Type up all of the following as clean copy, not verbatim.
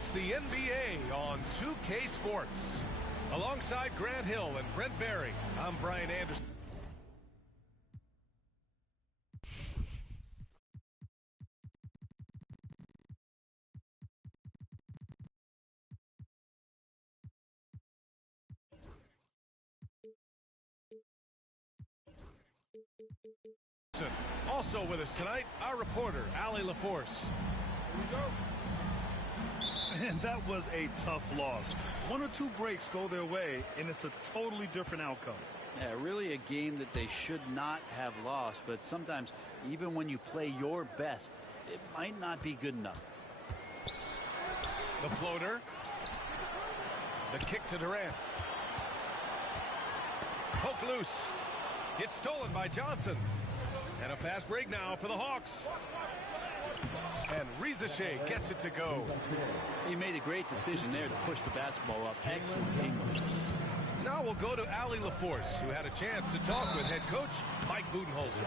It's the NBA on 2K Sports. Alongside Grant Hill and Brent Barry, I'm Brian Anderson. Also with us tonight, our reporter, Allie LaForce. Here we go. And that was a tough loss. One or two breaks go their way, and it's a totally different outcome. Yeah, really a game that they should not have lost, but sometimes even when you play your best, it might not be good enough. The floater. The kick to Durant. Poke loose. It's stolen by Johnson. And a fast break now for the Hawks. And Reza Shea gets it to go. He made a great decision there to push the basketball up. Excellent teamwork. Now we'll go to Allie LaForce, who had a chance to talk with head coach Mike Budenholzer.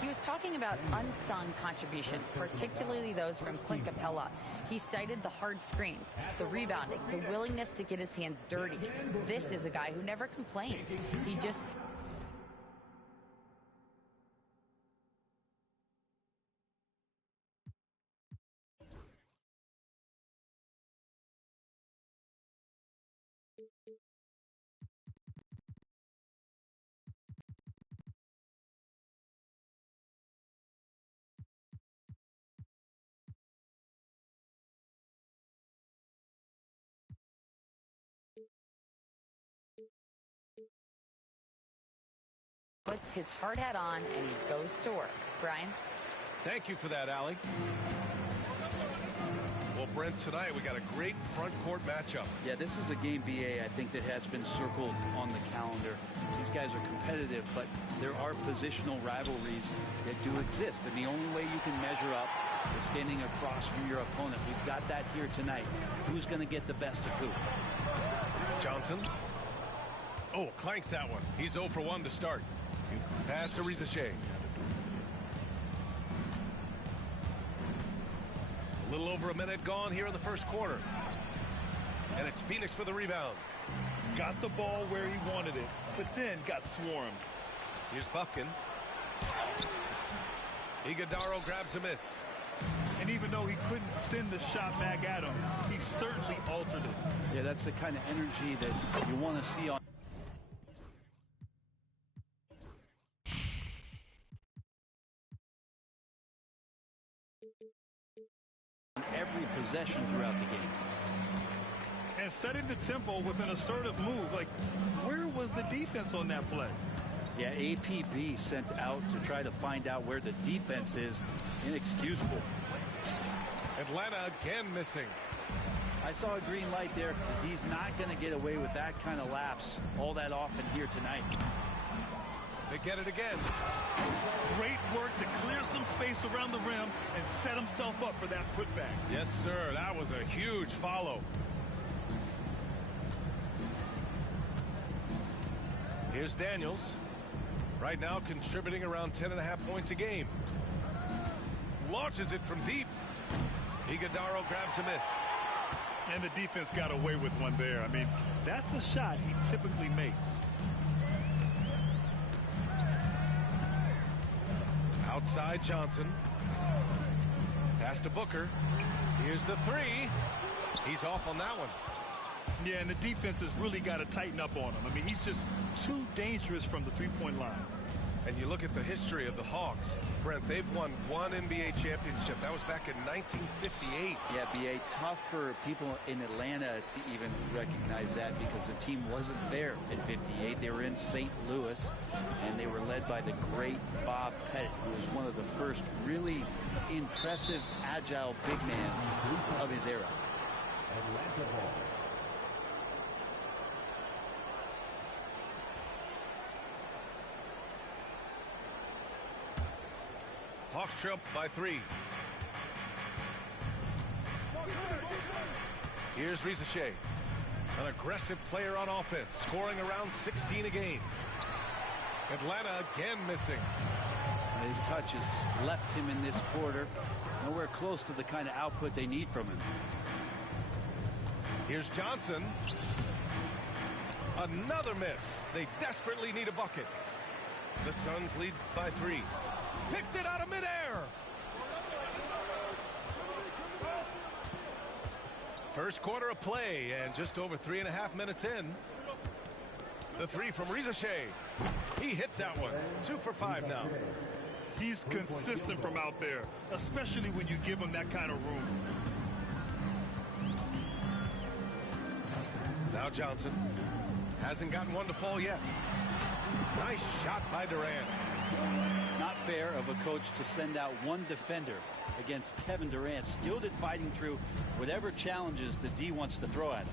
He was talking about unsung contributions, particularly those from Clint Capella. He cited the hard screens, the rebounding, the willingness to get his hands dirty. This is a guy who never complains. He just... puts his hard hat on and he goes to work. Brian? Thank you for that, Allie. Well, Brent, tonight we got a great front court matchup. Yeah, this is a game, BA, I think, that has been circled on the calendar. These guys are competitive, but there are positional rivalries that do exist, and the only way you can measure up is standing across from your opponent. We've got that here tonight. Who's going to get the best of who? Johnson. Oh, clanks that one. He's 0 for 1 to start. Pass to Reza Shea. A little over a minute gone here in the first quarter. And it's Phoenix for the rebound. Got the ball where he wanted it, but then got swarmed. Here's Bufkin. Iguodaro grabs a miss. And even though he couldn't send the shot back at him, he certainly altered it. Yeah, that's the kind of energy that you want to see on every possession throughout the game. And setting the tempo with an assertive move. Like, where was the defense on that play? Yeah, APB sent out to try to find out where the defense is. Inexcusable. Atlanta again missing. I saw a green light there. The D's not going to get away with that kind of lapse all that often here tonight. They get it again. Great work to clear some space around the rim and set himself up for that putback. Yes, sir. That was a huge follow. Here's Daniels. Right now contributing around 10.5 points a game. Launches it from deep. Iguodaro grabs a miss. And the defense got away with one there. I mean, that's the shot he typically makes. Outside Johnson. Pass to Booker. Here's the three. He's off on that one. Yeah, and the defense has really got to tighten up on him. I mean, he's just too dangerous from the three-point line. And you look at the history of the Hawks. Brent, they've won one NBA championship. That was back in 1958. Yeah, BA, tough for people in Atlanta to even recognize that because the team wasn't there in 58. They were in St. Louis, and they were led by the great Bob Pettit, who was one of the first really impressive, agile big man of his era. Hawks trail by 3. Here's Reza Shea, an aggressive player on offense, scoring around 16 a game. Atlanta again missing. His touch has left him in this quarter. Nowhere close to the kind of output they need from him. Here's Johnson. Another miss. They desperately need a bucket. The Suns lead by 3. Picked it out of midair. First quarter of play, and just over 3.5 minutes in. The 3 from Reza Shea. He hits that one. 2 for 5 now. He's consistent from out there, especially when you give him that kind of room. Now Johnson. Hasn't gotten one to fall yet. Nice shot by Durant. Not fair of a coach to send out one defender against Kevin Durant, skilled at fighting through whatever challenges the D wants to throw at him.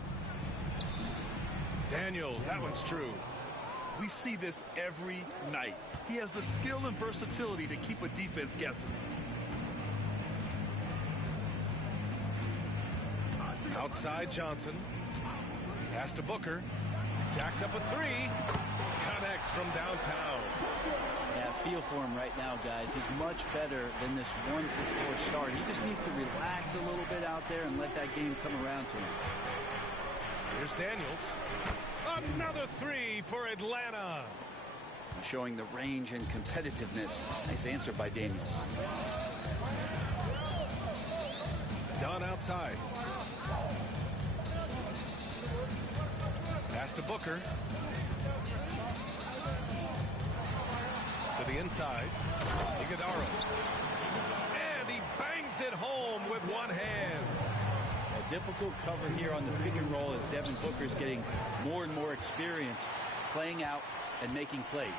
Daniels, that one's true. We see this every night. He has the skill and versatility to keep a defense guessing. Outside Johnson. Pass to Booker. Jacks up with 3. Connects from downtown. Yeah, feel for him right now, guys. He's much better than this 1-for-4 start. He just needs to relax a little bit out there and let that game come around to him. Here's Daniels. Another 3 for Atlanta. Showing the range and competitiveness. Nice answer by Daniels. Dunn outside. Pass to Booker. To the inside. Iguodala. And he bangs it home with one hand. A difficult cover here on the pick and roll as Devin Booker's getting more and more experience playing out and making plays.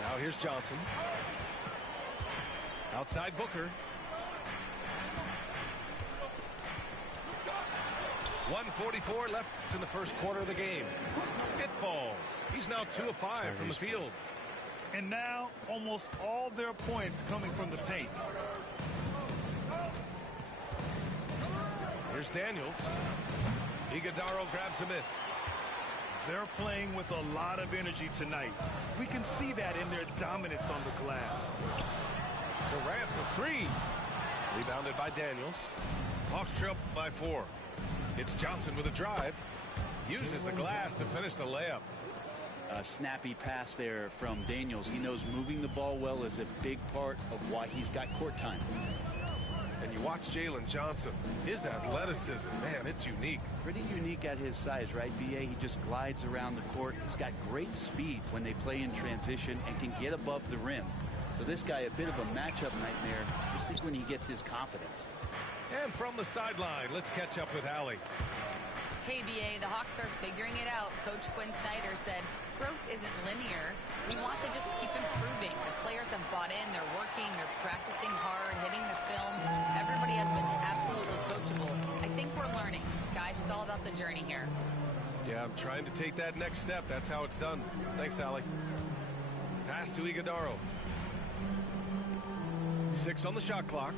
Now here's Johnson. Outside Booker. 1:44 left in the first quarter of the game. It falls. He's now 2 of 5 from the field. And now almost all their points coming from the paint. Here's Daniels. Iguodala grabs a miss. They're playing with a lot of energy tonight. We can see that in their dominance on the glass. Durant for 3. Rebounded by Daniels. Hawks trail by 4. It's Johnson with a drive. Uses the glass to finish the layup. A snappy pass there from Daniels. He knows moving the ball well is a big part of why he's got court time. And you watch Jalen Johnson. His athleticism, man, it's unique. Pretty unique at his size, right, B.A.? He just glides around the court. He's got great speed when they play in transition and can get above the rim. So this guy, a bit of a matchup nightmare. Just think when he gets his confidence. And from the sideline, let's catch up with Allie. Hey, BA, the Hawks are figuring it out. Coach Quinn Snyder said, growth isn't linear. We want to just keep improving. The players have bought in. They're working. They're practicing hard, hitting the film. Everybody has been absolutely coachable. I think we're learning. Guys, it's all about the journey here. Yeah, I'm trying to take that next step. That's how it's done. Thanks, Allie. Pass to Iguodala. 6 on the shot clock.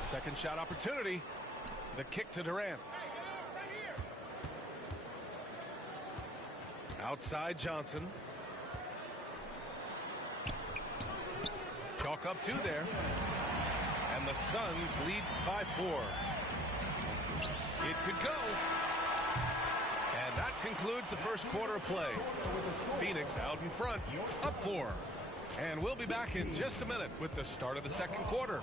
Second shot opportunity. The kick to Durant. Outside Johnson. Chalk up 2 there. And the Suns lead by 4. It could go. And that concludes the first quarter of play. Phoenix out in front, up 4. And we'll be back in just a minute with the start of the second quarter.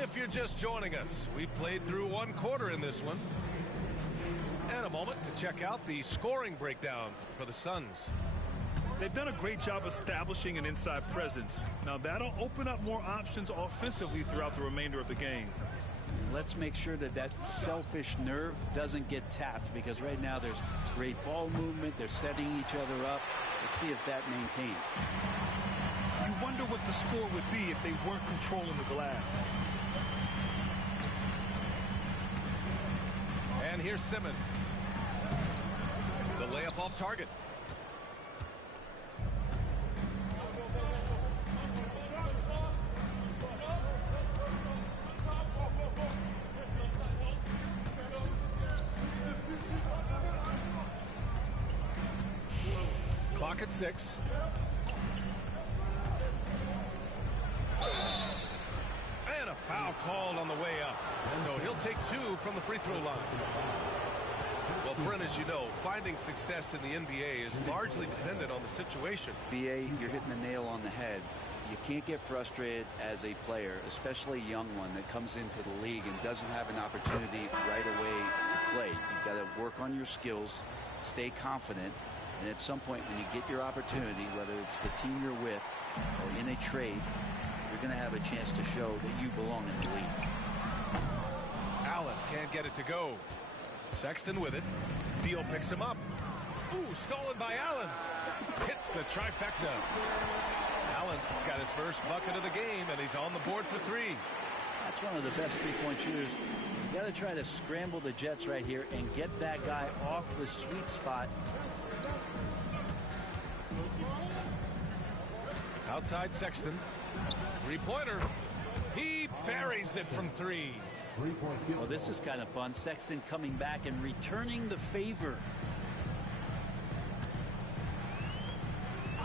If you're just joining us, we played through 1 quarter in this one. And a moment to check out the scoring breakdown for the Suns. They've done a great job establishing an inside presence. Now that'll open up more options offensively throughout the remainder of the game. Let's make sure that that selfish nerve doesn't get tapped, because right now there's great ball movement. They're setting each other up. Let's see if that maintains. You wonder what the score would be if they weren't controlling the glass. And here's Simmons. The layup off target. clock at 6. And a foul called on the way up. So he'll take 2 from the free throw line. Well, Brent, as you know, finding success in the NBA is largely dependent on the situation. B.A., you're hitting the nail on the head. You can't get frustrated as a player, especially a young one that comes into the league and doesn't have an opportunity right away to play. You've got to work on your skills, stay confident, and at some point when you get your opportunity, whether it's the team you're with or in a trade, you're going to have a chance to show that you belong in the league. Allen can't get it to go. Sexton with it. Beal picks him up. Ooh, stolen by Allen. Hits the trifecta. Allen's got his first bucket of the game, and he's on the board for 3. That's one of the best three-point shooters. You got to try to scramble the Jets right here and get that guy off the sweet spot. Outside Sexton. Three-pointer. He buries it from 3. Well, this is kind of fun. Sexton coming back and returning the favor.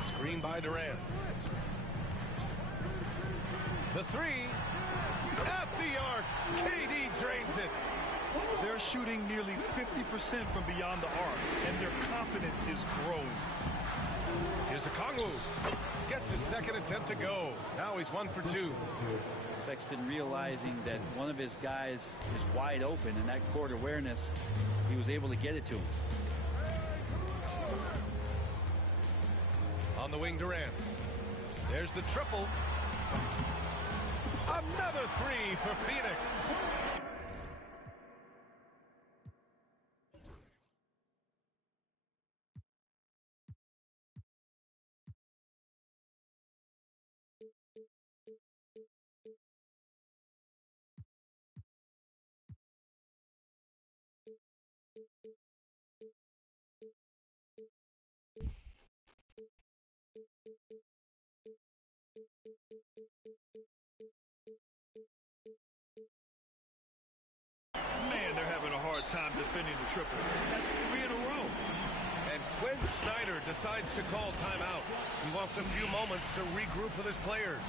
Screen by Durant. The 3 at the arc. KD drains it. They're shooting nearly 50% from beyond the arc, and their confidence is growing. Here's Okongwu. Gets his second attempt to go. Now he's 1 for 2. Sexton realizing that one of his guys is wide open, and that court awareness, he was able to get it to him. On the wing, Durant. There's the triple. Another 3 for Phoenix. Man, they're having a hard time defending the triple. That's 3 in a row. And Quinn Snyder decides to call timeout. He wants a few moments to regroup with his players.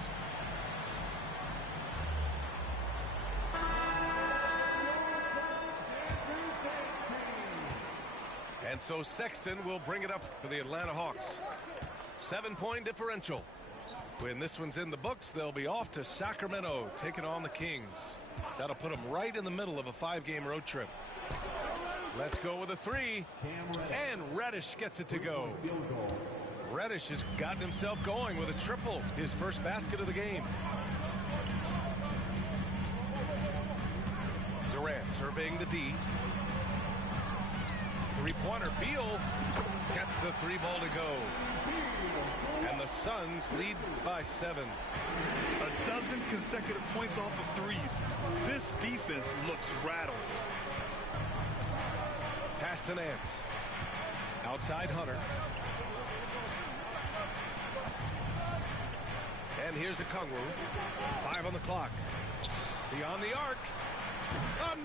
And so Sexton will bring it up for the Atlanta Hawks. 7-point differential. When this one's in the books, they'll be off to Sacramento, taking on the Kings. That'll put them right in the middle of a 5-game road trip. Let's go with a 3. And Reddish gets it to go. Reddish has gotten himself going with a triple, his first basket of the game. Durant surveying the D. Three-pointer. Beal gets the 3-ball to go. And the Suns lead by 7. A dozen consecutive points off of threes. This defense looks rattled. Pass to Nance. Outside Hunter. And here's Okongwu. 5 on the clock. Beyond the arc.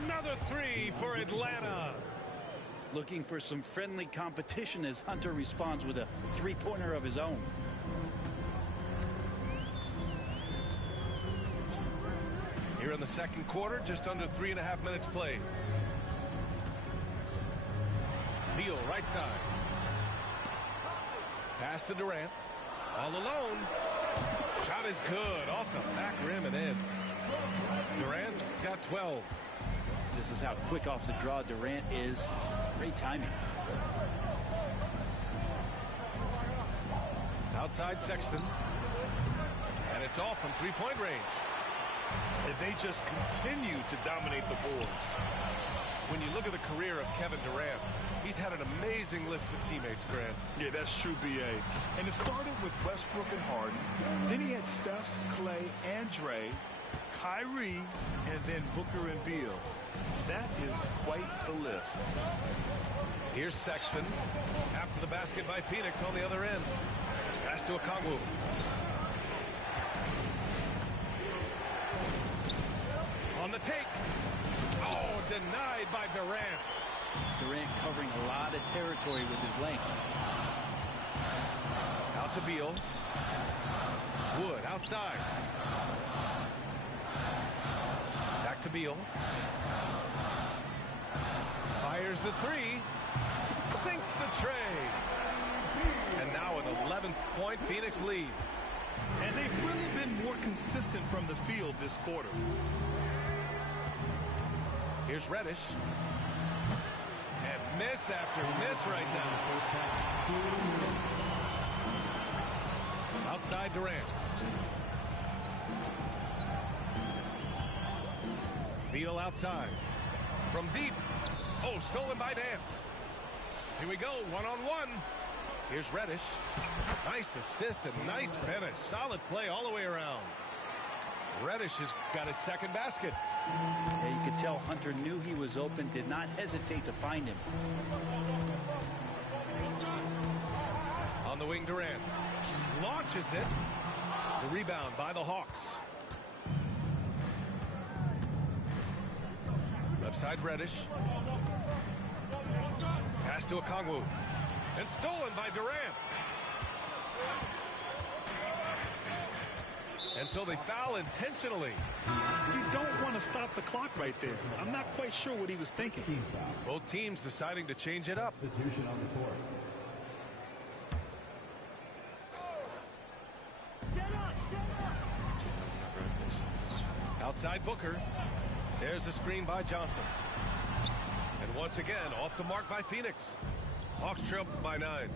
Another 3 for Atlanta. Looking for some friendly competition as Hunter responds with a three-pointer of his own. Here in the second quarter, just under 3.5 minutes played. Beal, right side. Pass to Durant. All alone. Shot is good. Off the back rim and in. Durant's got 12. This is how quick off the draw Durant is. Great timing. Outside Sexton. And it's off from 3-point range. And they just continue to dominate the boards. When you look at the career of Kevin Durant, he's had an amazing list of teammates, Grant. Yeah, that's true, B.A. And it started with Westbrook and Harden. Then he had Steph, Clay, and Dre, Kyrie, and then Booker and Beal. That is quite the list. Here's Sexton. After the basket by Phoenix on the other end. Pass to Okongwu. On the take. Oh, denied by Durant. Durant covering a lot of territory with his length. Out to Beal. Wood outside. Back to Beal. Fires the three. Sinks the tray. And now an 11-point Phoenix lead. And they've really been more consistent from the field this quarter. Here's Reddish. And miss after miss right now. Outside Durant. Beal outside. From deep. Oh, stolen by Nance. Here we go, one-on-one. Here's Reddish. Nice assist and nice finish. Solid play all the way around. Reddish has got his second basket. Yeah, you could tell Hunter knew he was open, did not hesitate to find him. On the wing, Durant launches it. The rebound by the Hawks. Left side, Reddish. Pass to Okongwu. And stolen by Durant. And so they foul intentionally. You don't want to stop the clock right there. I'm not quite sure what he was thinking. Both teams deciding to change it up. Outside Booker. There's a screen by Johnson. And once again, off the mark by Phoenix. Hawks trail by 9.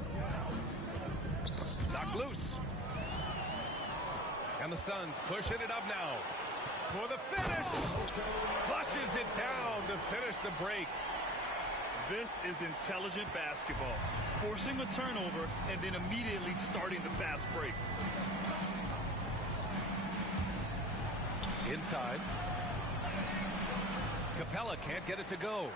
Knocked loose. And the Suns pushing it up now. For the finish. Flushes it down to finish the break. This is intelligent basketball. Forcing a turnover and then immediately starting the fast break. Inside. Capella can't get it to go.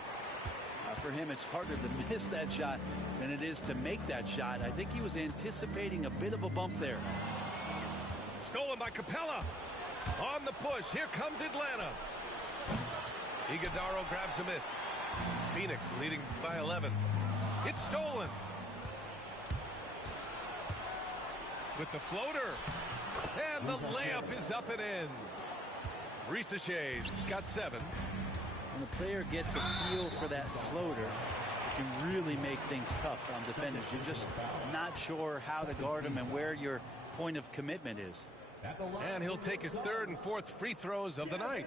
For him, it's harder to miss that shot than it is to make that shot. I think he was anticipating a bit of a bump there. Stolen by Capella. On the push. Here comes Atlanta. Iguodaro grabs a miss. Phoenix leading by 11. It's stolen. With the floater. And the layup is up and in. Risacher's got 7. When a player gets a feel for that floater, it can really make things tough on defenders. You're just not sure how to guard him and where your point of commitment is. And he'll take his 3rd and 4th free throws of the night.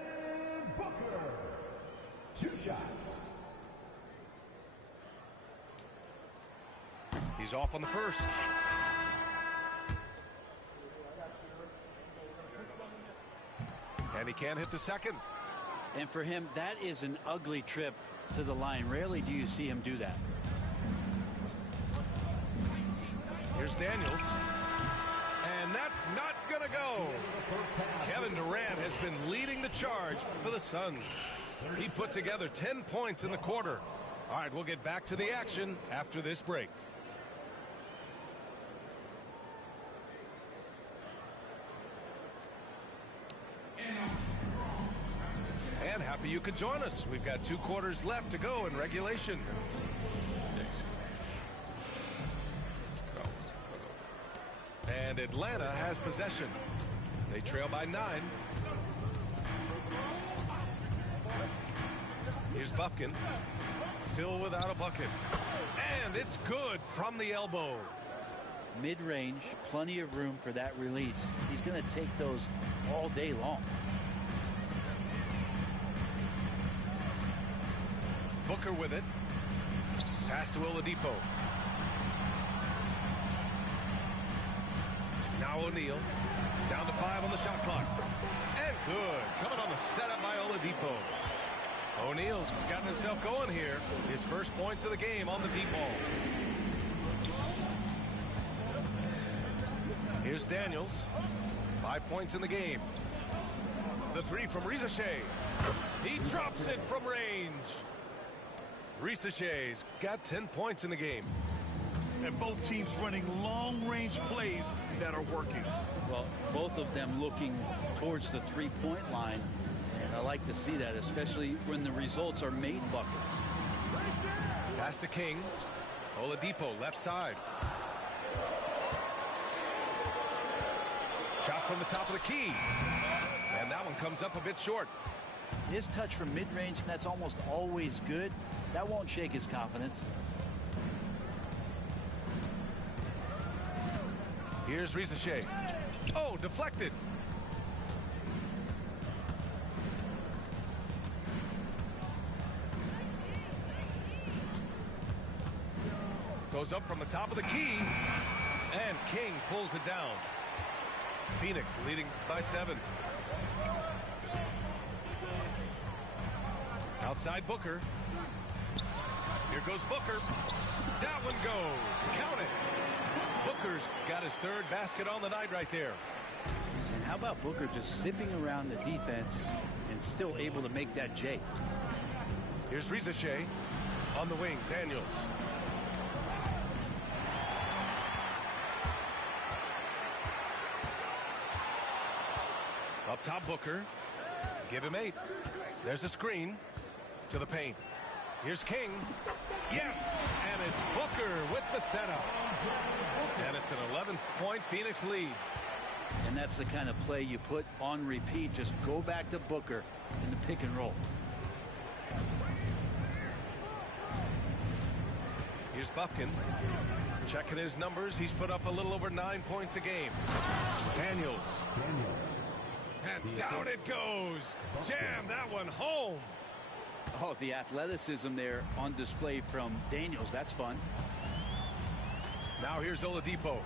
Booker. 2 shots. He's off on the first. And he can't hit the second. And for him, that is an ugly trip to the line. Rarely do you see him do that. Here's Daniels. And that's not going to go. Kevin Durant has been leading the charge for the Suns. He put together 10 points in the quarter. All right, we'll get back to the action after this break. And happy you could join us. We've got 2 quarters left to go in regulation. And Atlanta has possession. They trail by 9. Here's Bufkin. Still without a bucket. And it's good from the elbow. Mid-range, plenty of room for that release. He's going to take those all day long. Booker with it. Pass to Oladipo. Now O'Neal. Down to 5 on the shot clock. And good. Coming on the setup by Oladipo. O'Neal's gotten himself going here. His first points of the game on the deep ball. Here's Daniels. 5 points in the game. The 3 from Risacher. He drops it from range. Risacher's got 10 points in the game. And both teams running long-range plays that are working. Well, both of them looking towards the three-point line. And I like to see that, especially when the results are made buckets. Pass to King. Oladipo left side. Shot from the top of the key. And that one comes up a bit short. His touch from mid-range, and that's almost always good. That won't shake his confidence. Here's Rizachet. Oh, deflected. Goes up from the top of the key. And King pulls it down. Phoenix leading by 7. Outside Booker. Here goes Booker. That one goes. Count it. Booker's got his 3rd basket on the night right there. And how about Booker just zipping around the defense and still able to make that J? Here's Rizachet. On the wing, Daniels. Up top, Booker. Give him 8. There's a screen to the paint. Here's King. Yes! And it's Booker with the setup. And it's an 11-point Phoenix lead. And that's the kind of play you put on repeat. Just go back to Booker in the pick and roll. Here's Bufkin. Checking his numbers. He's put up a little over 9 points a game. Daniels. And down it goes. Jam that one home. Oh, the athleticism there on display from Daniels. That's fun. Now here's Oladipo.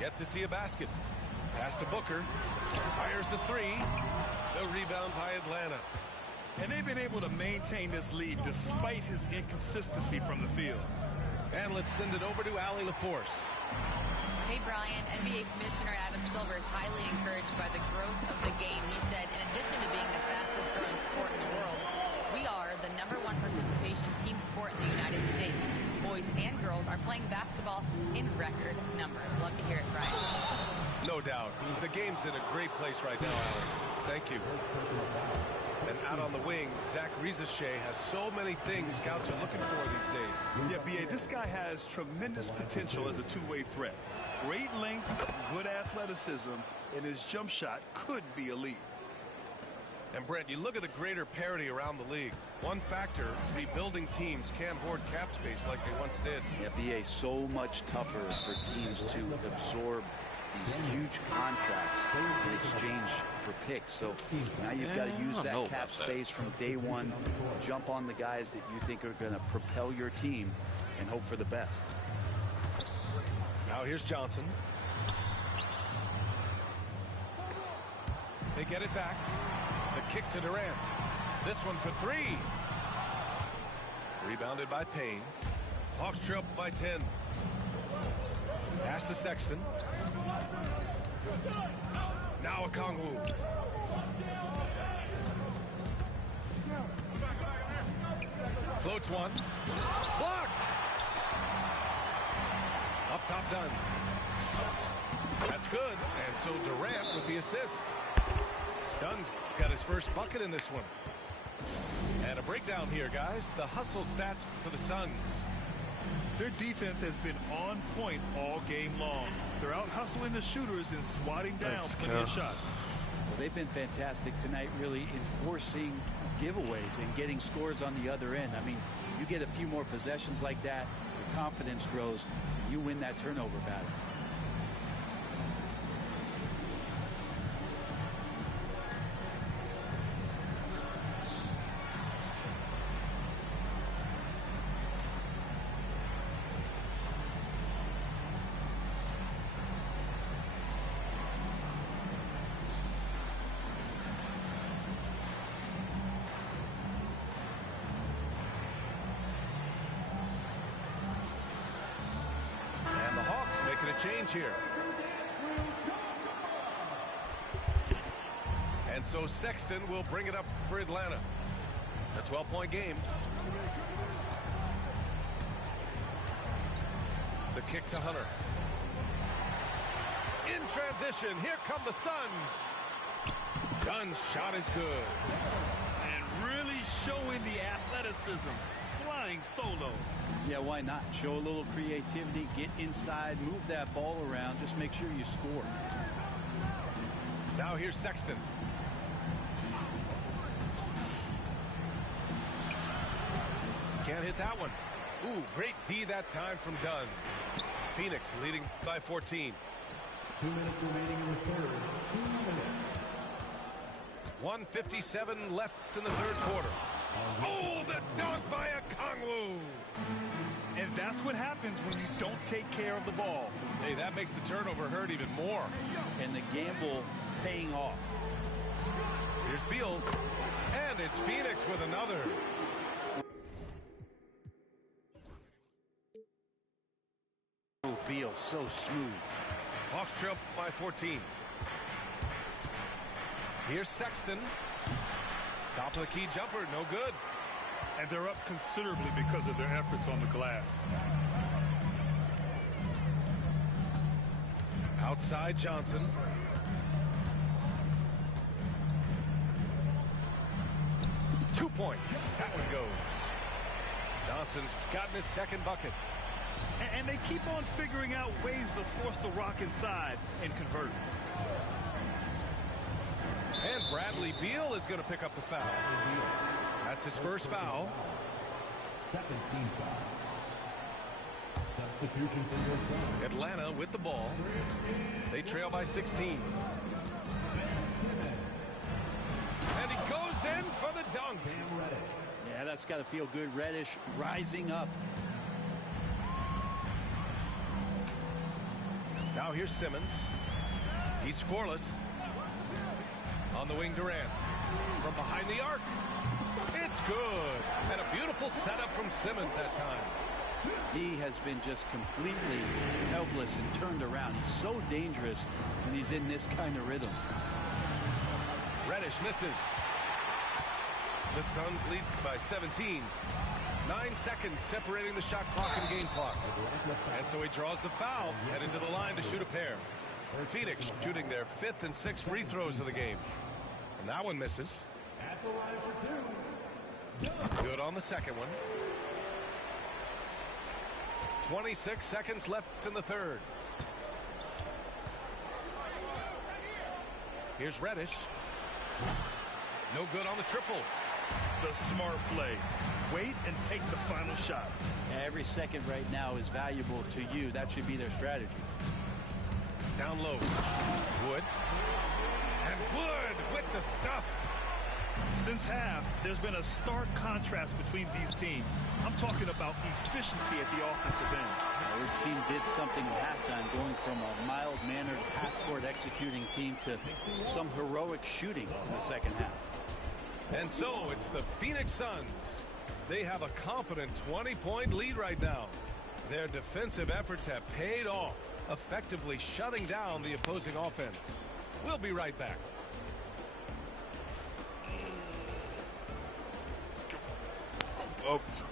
Yet to see a basket. Pass to Booker. Fires the 3. The rebound by Atlanta. And they've been able to maintain this lead despite his inconsistency from the field. And let's send it over to Allie LaForce. Hey, Brian, NBA Commissioner Adam Silver is highly encouraged by the growth of the game. He said, in addition to being the fastest growing sport in the world, we are the #1 participation team sport in the United States. Boys and girls are playing basketball in record numbers. Love to hear it, Brian. No doubt. The game's in a great place right now, Allie. Thank you. And out on the wing, Zach Rizachet has so many things scouts are looking for these days. Yeah, B.A., this guy has tremendous potential as a two-way threat. Great length, good athleticism, and his jump shot could be elite. And Brent, you look at the greater parity around the league. One factor, rebuilding teams can't hoard cap space like they once did. Yeah, BA, so much tougher for teams to absorb these huge contracts in exchange for picks. So now you've got to use that cap space from day one, jump on the guys that you think are going to propel your team and hope for the best. Now here's Johnson. They get it back. The kick to Durant. This one for 3. Rebounded by Payne. Hawks trail by 10. Pass to Sexton. Now Okongwu. Floats one. Blocked. Up top, done. That's good. And so Durant with the assist. Dunn's got his first bucket in this one. And a breakdown here, guys. The hustle stats for the Suns. Their defense has been on point all game long. They're out hustling the shooters and swatting down plenty of shots. Well, they've been fantastic tonight, really enforcing giveaways and getting scores on the other end. I mean, you get a few more possessions like that, your confidence grows, you win that turnover battle. Making a change here. And so Sexton will bring it up for Atlanta. A 12-point game. The kick to Hunter. In transition, here come the Suns. Dunn's shot is good. And really showing the athleticism. Flying flying solo. Yeah, why not? Show a little creativity, get inside, move that ball around, just make sure you score. Now here's Sexton. Can't hit that one. Ooh, great D that time from Dunn. Phoenix leading by 14. 2 minutes remaining in the third. 2 minutes. 1:57 left in the third quarter. Oh, the dunk by Okongwu. And that's what happens when you don't take care of the ball. Hey, that makes the turnover hurt even more. And the gamble paying off. Here's Beal. And it's Phoenix with another. Oh, Beal, so smooth. Hawks trail by 14. Here's Sexton. Top of the key jumper, no good. And they're up considerably because of their efforts on the glass. Outside Johnson. Two points. That one goes. Johnson's gotten his second bucket. And they keep on figuring out ways to force the rock inside and convert. And Bradley Beal is going to pick up the foul. That's his first foul. Second team foul. Substitution for your son. Atlanta with the ball. They trail by 16. And he goes in for the dunk. Yeah, that's got to feel good. Reddish rising up. Now here's Simmons. He's scoreless. On the wing, Durant. From behind the arc. It's good. And a beautiful setup from Simmons that time. D has been just completely helpless and turned around. He's so dangerous when he's in this kind of rhythm. Reddish misses. The Suns lead by 17. 9 seconds separating the shot clock and game clock. And so he draws the foul, heading to the line to shoot a pair. Phoenix shooting their 5th and 6th free throws of the game. And that one misses. At the line for 2. Good on the second one. 26 seconds left in the third. Here's Reddish. No good on the triple. The smart play. Wait and take the final shot. Every second right now is valuable to you. That should be their strategy. Down low. Wood. And Wood with the stuff. Since half, there's been a stark contrast between these teams. I'm talking about efficiency at the offensive end. This team did something at halftime, going from a mild-mannered half-court executing team to some heroic shooting in the second half. And so it's the Phoenix Suns. They have a confident 20-point lead right now. Their defensive efforts have paid off, effectively shutting down the opposing offense. We'll be right back.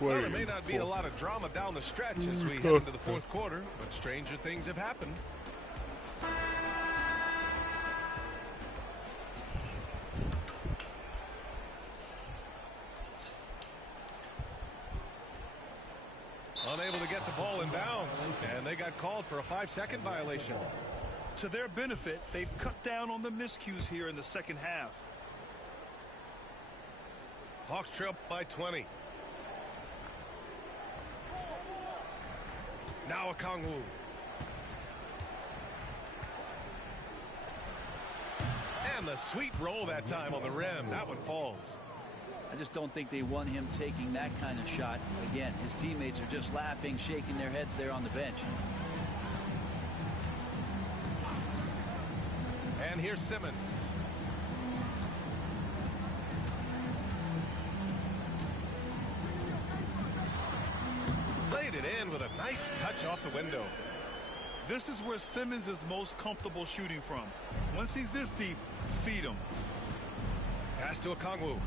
Well, there may not be a lot of drama down the stretch as we head into the fourth quarter, but stranger things have happened. Unable to get the ball in bounds, and they got called for a 5-second violation. To their benefit, they've cut down on the miscues here in the second half. Hawks trail by 20. Now Okongwu. And the sweet roll that time on the rim. That one falls. I just don't think they want him taking that kind of shot. Again, his teammates are just laughing, shaking their heads there on the bench. And here's Simmons. Laid it in with a nice touch off the window. This is where Simmons is most comfortable shooting from. Once he's this deep, feed him. Pass to Okongwu.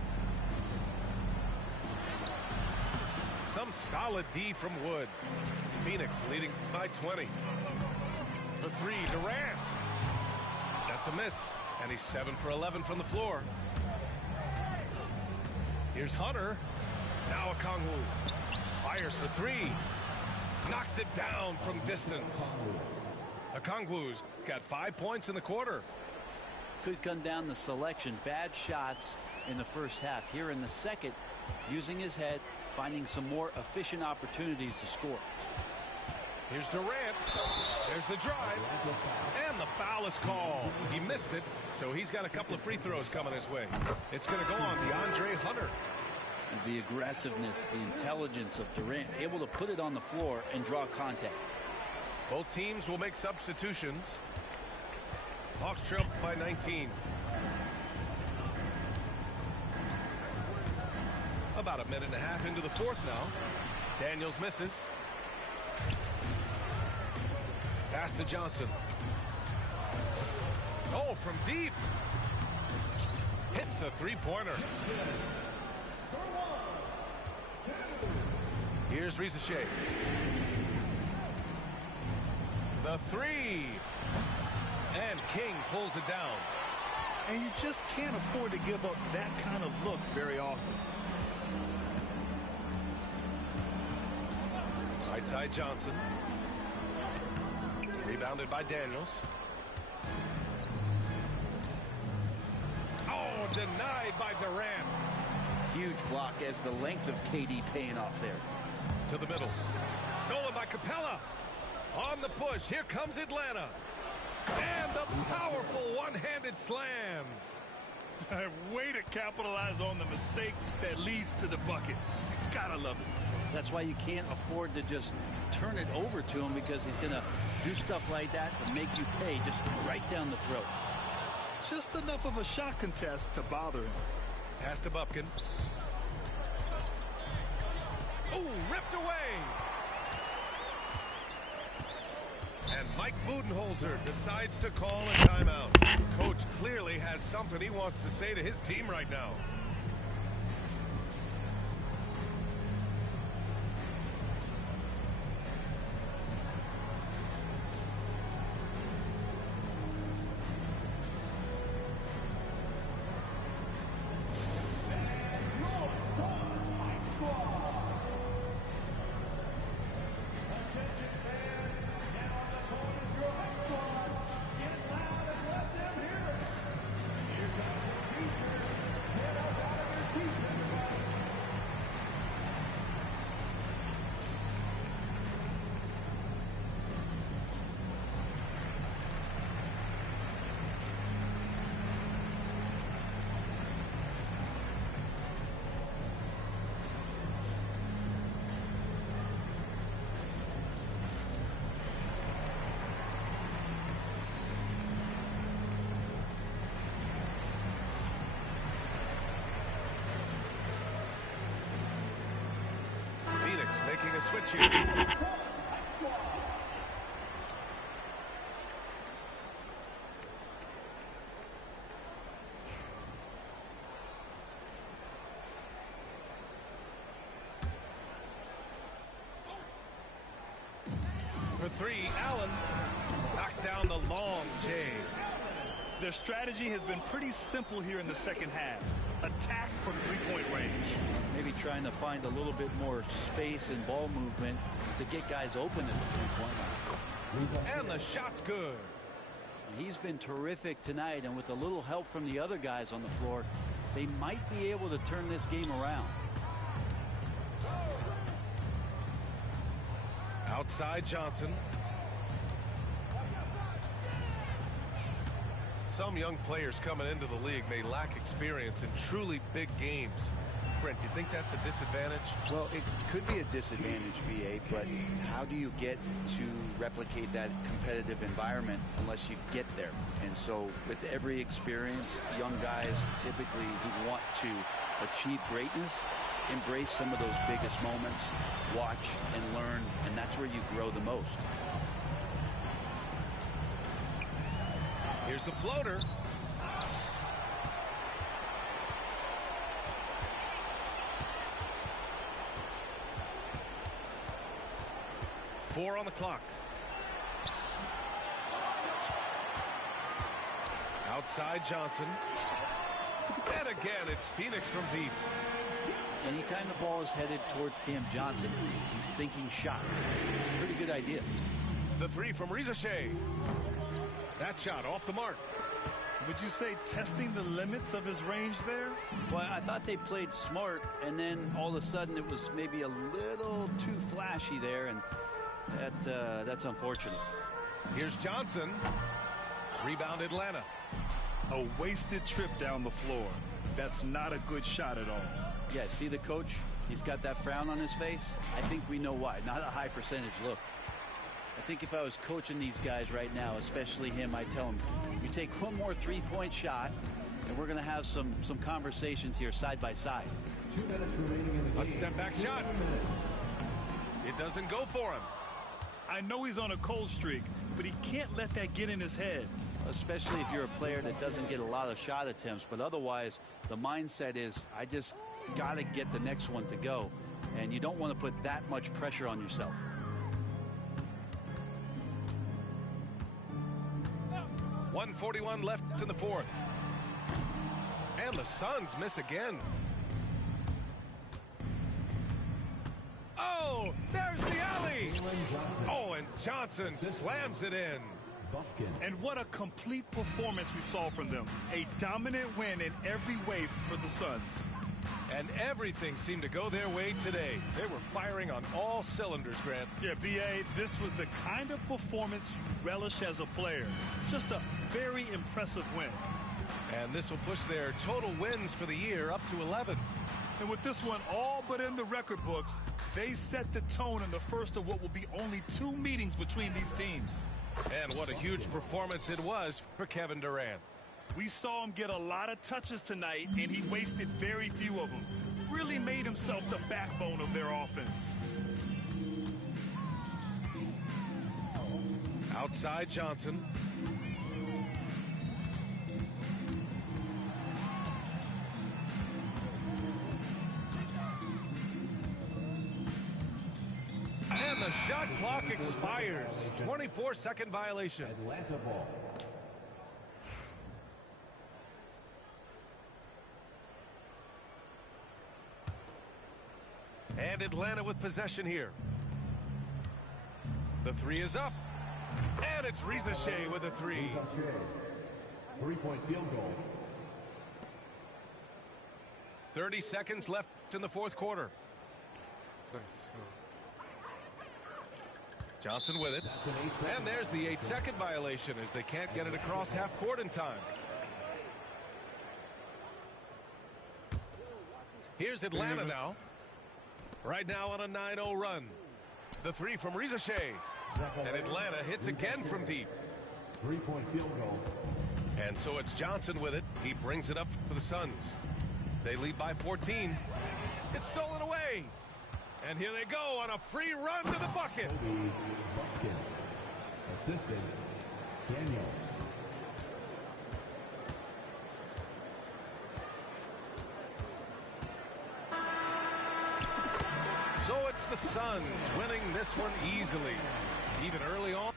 Some solid D from Wood. Phoenix leading by 20. For three, Durant. That's a miss, and he's 7 for 11 from the floor. Here's Hunter. Now Okongwu. Fires for three. Knocks it down from distance. Okongwu's got 5 points in the quarter. Could come down to selection. Bad shots in the first half. Here in the second, using his head, finding some more efficient opportunities to score. Here's Durant. There's the drive. And the foul is called. He missed it, so he's got a couple of free throws coming his way. It's going to go on DeAndre Hunter. The aggressiveness, the intelligence of Durant, able to put it on the floor and draw contact. Both teams will make substitutions. Hawks trail by 19. About a minute and a half into the fourth now. Daniels misses. Pass to Johnson. Oh, from deep. Hits a three-pointer. Here's Risacher. The three. And King pulls it down. And you just can't afford to give up that kind of look very often. Right side Johnson. Rebounded by Daniels. Oh, denied by Durant. Huge block as the length of KD paying off there. To the middle. Stolen by Capella. On the push. Here comes Atlanta. And the powerful one-handed slam. Way to capitalize on the mistake that leads to the bucket. Gotta love it. That's why you can't afford to just turn it over to him, because he's going to do stuff like that to make you pay just right down the throat. Just enough of a shot contest to bother him. Pass to Bufkin. Oh, ripped away. And Mike Budenholzer decides to call a timeout. Coach clearly has something he wants to say to his team right now. Making a switch here. For three, Allen knocks down the long J. Their strategy has been pretty simple here in the second half. Attack from three-point range. Maybe trying to find a little bit more space and ball movement to get guys open at the three-point line. And the shot's good. He's been terrific tonight, and with a little help from the other guys on the floor, they might be able to turn this game around. Outside Johnson. Some young players coming into the league may lack experience in truly big games. Brent, you think that's a disadvantage? Well, it could be a disadvantage, BA, but how do you get to replicate that competitive environment unless you get there? And so with every experience, young guys typically who want to achieve greatness embrace some of those biggest moments, watch and learn, and that's where you grow the most. Here's the floater. Four on the clock. Outside Johnson. And again, it's Phoenix from deep. Anytime the ball is headed towards Cam Johnson, he's thinking shot. It's a pretty good idea. The three from Reza Shea. That shot off the mark. Would you say testing the limits of his range there? Well, I thought they played smart, and then all of a sudden it was maybe a little too flashy there, and that's unfortunate. Here's Johnson. Rebound Atlanta. A wasted trip down the floor. That's not a good shot at all. Yeah, see the coach? He's got that frown on his face. I think we know why. Not a high percentage look. I think if I was coaching these guys right now, especially him, I'd tell him, you take one more three-point shot, and we're going to have some conversations here side by side. 2 minutes remaining in the game. A step-back shot. It doesn't go for him. I know he's on a cold streak, but he can't let that get in his head. Especially if you're a player that doesn't get a lot of shot attempts, but otherwise the mindset is I just got to get the next one to go, and you don't want to put that much pressure on yourself. .141 left in the fourth. And the Suns miss again. Oh, there's the alley. Oh, and Johnson slams it in. And what a complete performance we saw from them. A dominant win in every way for the Suns. And everything seemed to go their way today. They were firing on all cylinders, Grant. Yeah, B.A., this was the kind of performance you relish as a player. Just a very impressive win. And this will push their total wins for the year up to 11. And with this one all but in the record books, they set the tone in the first of what will be only 2 meetings between these teams. And what a huge performance it was for Kevin Durant. We saw him get a lot of touches tonight, and he wasted very few of them. Really made himself the backbone of their offense. Outside Johnson. And the shot clock expires. 24-second violation. Atlanta ball. And Atlanta with possession here. The three is up. And it's Reza Shea with a three. 3-point field goal. 30 seconds left in the fourth quarter. Johnson with it. And there's the 8-second violation as they can't get it across half court in time. Here's Atlanta now. Right now on a 9-0 run. The three from Reza Shea. And Atlanta hits again from deep. 3-point field goal. And so it's Johnson with it. He brings it up for the Suns. They lead by 14. It's stolen away. And here they go on a free run to the bucket. Kobe Buffkin. Assistant, Daniels. So it's the Suns winning this one easily. Even early on.